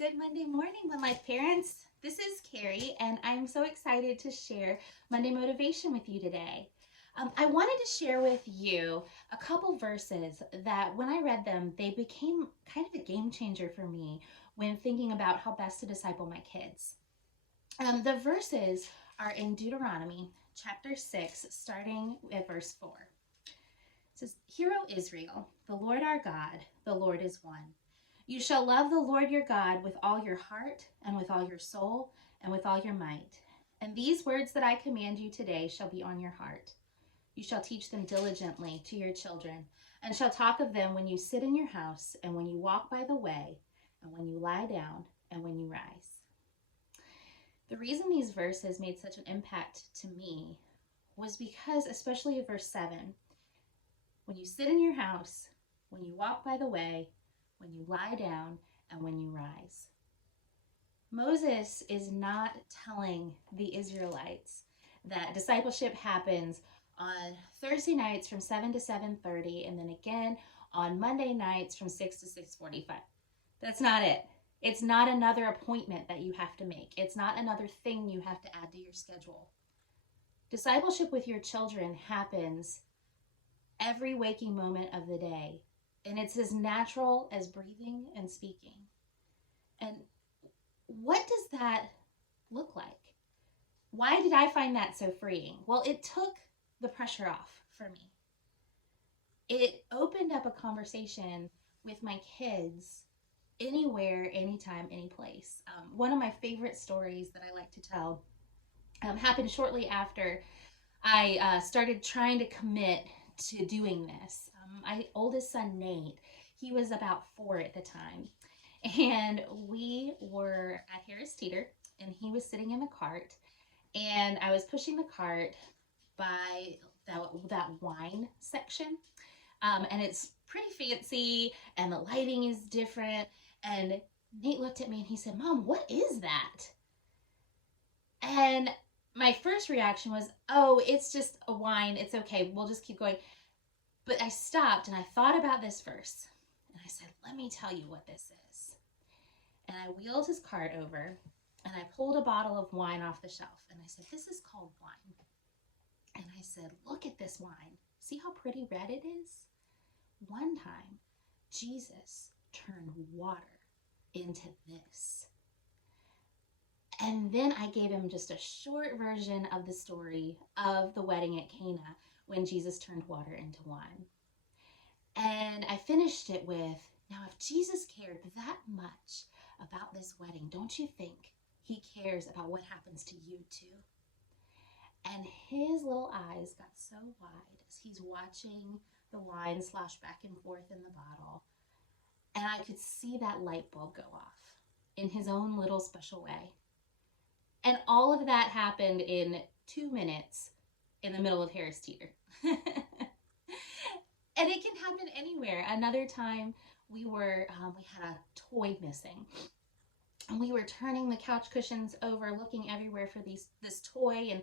Good Monday morning, One Life parents. This is Kerri, and I'm so excited to share Monday Motivation with you today. I wanted to share with you a couple verses that when I read them, they became kind of a game changer for me when thinking about how best to disciple my kids. The verses are in Deuteronomy chapter 6, starting at verse 4. It says, "Hear, O Israel, the Lord our God, the Lord is one. You shall love the Lord your God with all your heart and with all your soul and with all your might. And these words that I command you today shall be on your heart. You shall teach them diligently to your children, and shall talk of them when you sit in your house, and when you walk by the way, and when you lie down, and when you rise." The reason these verses made such an impact to me was because, especially in verse 7, when you sit in your house, when you walk by the way, when you lie down, and when you rise. Moses is not telling the Israelites that discipleship happens on Thursday nights from 7 to 7:30 and then again on Monday nights from 6 to 6:45. That's not it. It's not another appointment that you have to make. It's not another thing you have to add to your schedule. Discipleship with your children happens every waking moment of the day, and it's as natural as breathing and speaking. And what does that look like? Why did I find that so freeing? Well, it took the pressure off for me. It opened up a conversation with my kids anywhere, anytime, any place. One of my favorite stories that I like to tell happened shortly after I started trying to commit to doing this. My oldest son, Nate, he was about 4 at the time. And we were at Harris Teeter, and he was sitting in the cart. And I was pushing the cart by that wine section. And it's pretty fancy, and the lighting is different. And Nate looked at me and he said, "Mom, what is that?" And my first reaction was, "Oh, it's just a wine. It's okay. We'll just keep going." But I stopped and I thought about this verse. And I said, "Let me tell you what this is." And I wheeled his cart over and I pulled a bottle of wine off the shelf. And I said, "This is called wine." And I said, "Look at this wine. See how pretty red it is?" One time, Jesus turned water into this. And then I gave him just a short version of the story of the wedding at Cana when Jesus turned water into wine. And I finished it with, now if Jesus cared that much about this wedding, don't you think he cares about what happens to you too? And his little eyes got so wide as he's watching the wine slosh back and forth in the bottle. And I could see that light bulb go off in his own little special way. And all of that happened in 2 minutes in the middle of Harris Teeter. And it can happen anywhere. Another time we had a toy missing. And we were turning the couch cushions over, looking everywhere for this toy. And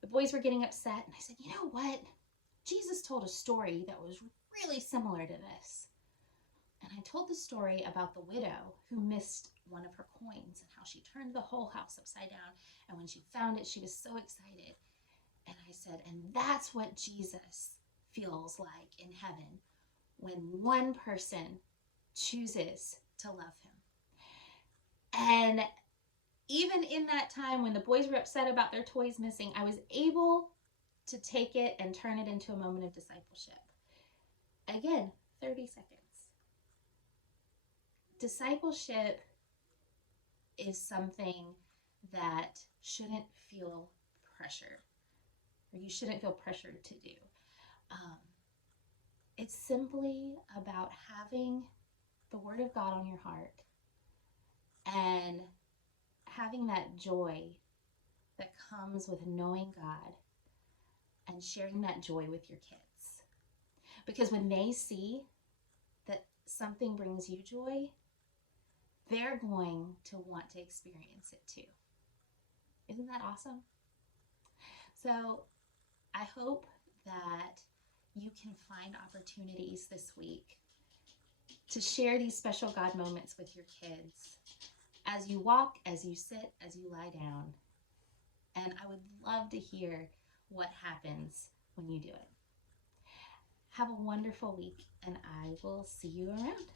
the boys were getting upset. And I said, "You know what? Jesus told a story that was really similar to this." And I told the story about the widow who missed one of her coins and how she turned the whole house upside down. And when she found it, she was so excited. And I said, and that's what Jesus feels like in heaven when one person chooses to love him. And even in that time when the boys were upset about their toys missing, I was able to take it and turn it into a moment of discipleship. Again, 30 seconds. Discipleship is something that shouldn't feel pressure, or you shouldn't feel pressured to do. It's simply about having the Word of God on your heart and having that joy that comes with knowing God and sharing that joy with your kids. Because when they see that something brings you joy, they're going to want to experience it too. Isn't that awesome? So I hope that you can find opportunities this week to share these special God moments with your kids. as you walk, as you sit, as you lie down. And I would love to hear what happens when you do it. Have a wonderful week, and I will see you around.